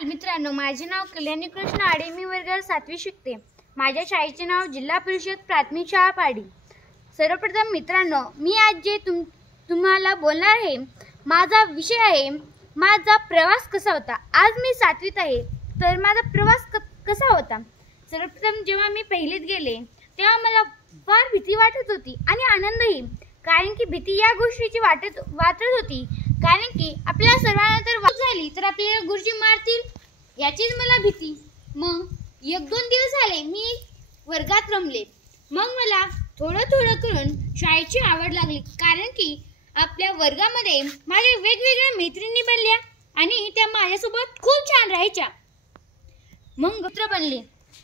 नमस्कार मित्रांनो, माझे नाव कल्याणी कृष्ण आडे, मी वर्ग 7वी शिकते। माझ्या शाळेचे नाव जिल्हा परिषद प्राथमिक शाळा पाडी। सर्वप्रथम मित्रांनो, मी आज जे तुम्हाला बोलणार आहे, माझा विषय आहे माझा प्रवास कसा होता। आज मी 7वीत आहे, तर माझा प्रवास कसा होता। सर्वप्रथम जेव्हा मी पहिलीत गेले तेव्हा मला फार भीती वाटत होती आणि आनंदही, कारण की भीती या गोष्टीची वाटत होती, कारण की आपल्या सर्वांना तर झाली तर आपल्याला गुरुजी मारतील याचीच मला भीती। मग 1-2 दिवस झाले मी वर्गात रमले, मग मला थोडं करून शाळेची आवड लागली, कारण की आपल्या वर्गामध्ये माझ्या वेगवेगळ्या मैत्रिणी बनल्या आणि त्या माझ्यासोबत खूप छान राहायच्या, मग मित्र बनले।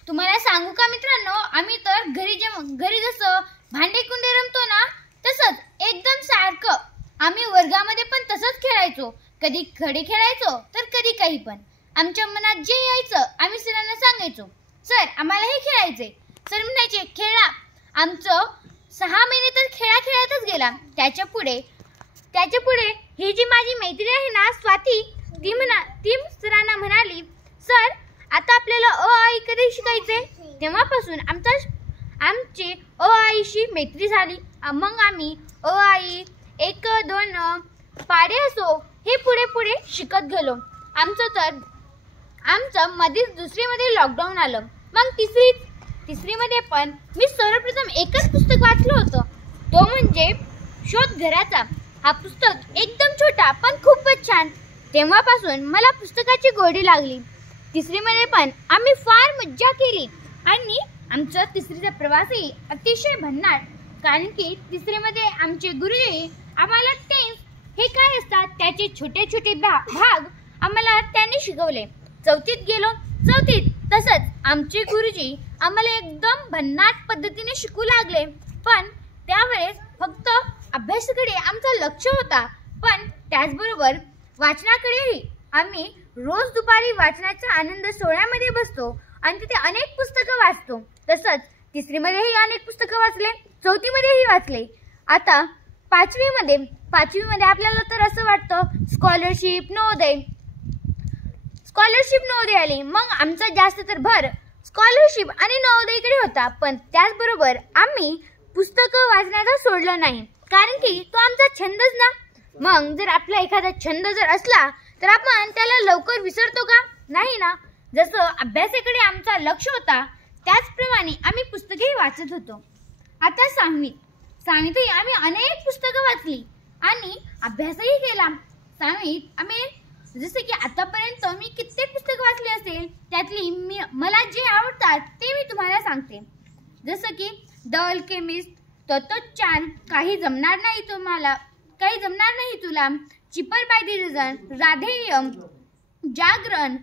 तुम्हाला सांगू का मित्रांनो, आम्ही तर घरी जसं भांडे कुंडे रमतो ना, तसंच एकदम सारखं आम्ही वर्गामध्ये पण तसंच खेळायचो। कधी खडे खेळायचो तर कधी काही पण। आमच्या मनात जे यायचं आम्ही सरांना सांगायचो, सर आम्हाला हे खेळायचंय। सर म्हणायचे खेळा। आमचं 6 महिने तर खेळातच गेला। त्याच्या पुढे ही जी माझी मैत्रीण आहे ना स्वाती, ती सरांना म्हणाली, सर आता आपल्याला अ आ इ कधी शिकायचे। तेव्हापासून आमची अ आ इ शी मैत्री झाली। मग आम्ही अ आ इ 1 2 पाडे असो हे पुढे शिकत गेलो। आमचं मध्येच दुसरीमध्ये लॉकडाऊन आलं। मग तिसरीमध्ये पण मी सर्वप्रथम एकच पुस्तक वाचलं होतं, तो म्हणजे शोध घराचा। हा पुस्तक एकदम छोटा पण खूपच छान। तेव्हापासून मला पुस्तकाची गोडी लागली। तिसरीमध्ये पण आम्ही फार मज्जा केली आणि आमचा तिसरीचा प्रवासही अतिशय भन्नाट, कारण की तिसरीमध्ये आमचे गुरुजी आम्हाला टेन्स हे काय असतात त्याचे छोटे भाग आम्हाला त्यांनी शिकवले। चौथीत गेलो, चौथीत तसंच आमचे गुरुजी आम्हाला एकदम भन्नाट पद्धतीने शिकू लागले, पण त्यावेळेस फक्त अभ्यासाकडे आमचं लक्ष होता, पण त्याचबरोबर वाचनाकडेही। आम्ही रोज दुपारी वाचनाचा आनंद सोहळ्यामध्ये बसतो आणि तिथे अनेक पुस्तकं वाचतो। तसंच तिसरीमध्येही अनेक पुस्तकं वाचले, चौथीमध्येही वाचले। आता पाचवीमध्ये आपल्याला तर असं वाटतं स्कॉलरशिप नवोदय आली, मग आमचा जास्त तर भर स्कॉलरशिप आणि नवोदयकडे होता। पण त्याचबरोबर आम्ही पुस्तकं वाचण्याचा सोडलं नाही, कारण की तो आमचा छंदच ना। मग जर आपला एखादा छंद जर असला तर आपण त्याला लवकर विसरतो का? नाही ना। जसं अभ्यासाकडे आमचा लक्ष होता त्याचप्रमाणे आम्ही पुस्तकेही वाचत होतो। आता सहावीतही आम्ही अनेक पुस्तकं वाचली आणि अभ्यासही केला। सहावीत आम्ही जसे की आतापर्यंत मी कित्येक पुस्तकं वाचली असेल, त्यातली मला जे आवडतात ते मी तुम्हाला सांगते। जसं की द अल्केमिस्ट, तत्वज्ञान, काही जमणार नाही तुला, चिपर बाय द डझन, राधेयम, जागरण,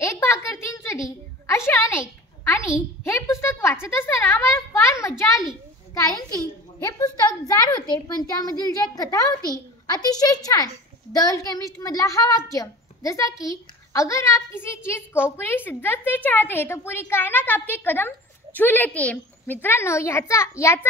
1 भाकर 3 चुली, असे अनेक। आणि हे पुस्तक वाचत असताना आम्हाला फार मजा आली, कारण की हे पुस्तक जाड होते, पण त्यामधील जी कथा होती अतिशय छान। द अल्केमिस्ट मधला हा वाक्य, जसा की अगर आप किसी चीज को पूरी शिद्दत से चाहते तो पूरी कायनात आपके कदम छू लेती। मित्रांनो, याचा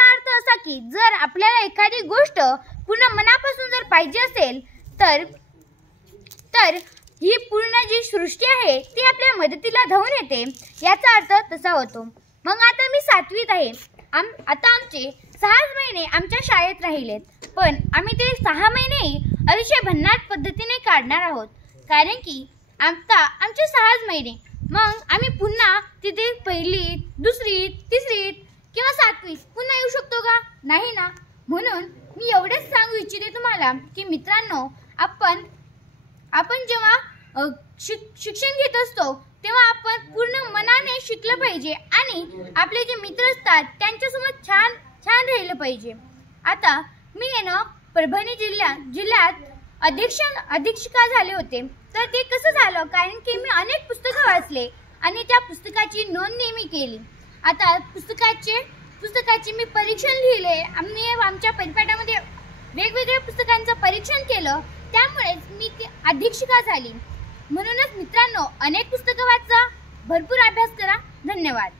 अर्थ असा की जर आपल्याला एखादी गोष्ट पूर्ण मनापासून जर पाहिजे असेल तर ही पूर्ण जी सृष्टी आहे ती आपल्या मदतीला धावून येते, याचा अर्थ तसा होतो। मग आता मी 7वीत आहे। आता आमचे 6 महिने आमच्या शाळेत राहिलेत, पण आम्ही ते 6 महिने अतिशय भन्नाट पद्धतीने काढणार आहोत, कारण की आता आमचे 6 महिने, मग आम्ही पुन्हा तिथे 1लीत, 2रीत, 3रीत किंवा 7वीत पुन्हा येऊ शकतो का? नाही ना। म्हणून मी एवढेच सांगू इच्छिते तुम्हाला की मित्रांनो, आपण जेव्हा शिक्षण घेत असतो तेव्हा आपण पूर्ण मनाने शिकलं पाहिजे आणि आपले जे मित्र असतात त्यांच्यासोबत छान राहिलं पाहिजे। आता मी परभणी जिल्ह्यात अधीक्षिका झाले होते, तर ते कसं झालं, कारण की मी अनेक पुस्तकं वाचले आणि त्या पुस्तकाची नोंदणी मी केली। आता पुस्तकाचे मी परीक्षण लिहिले। आम्ही आमच्या परिपाठामध्ये वेगवेगळ्या पुस्तकांचं परीक्षण केलं, त्यामुळेच मी अधीक्षिका झाली। म्हणूनच मित्रांनो, अनेक पुस्तकं वाचा, भरपूर अभ्यास करा। धन्यवाद।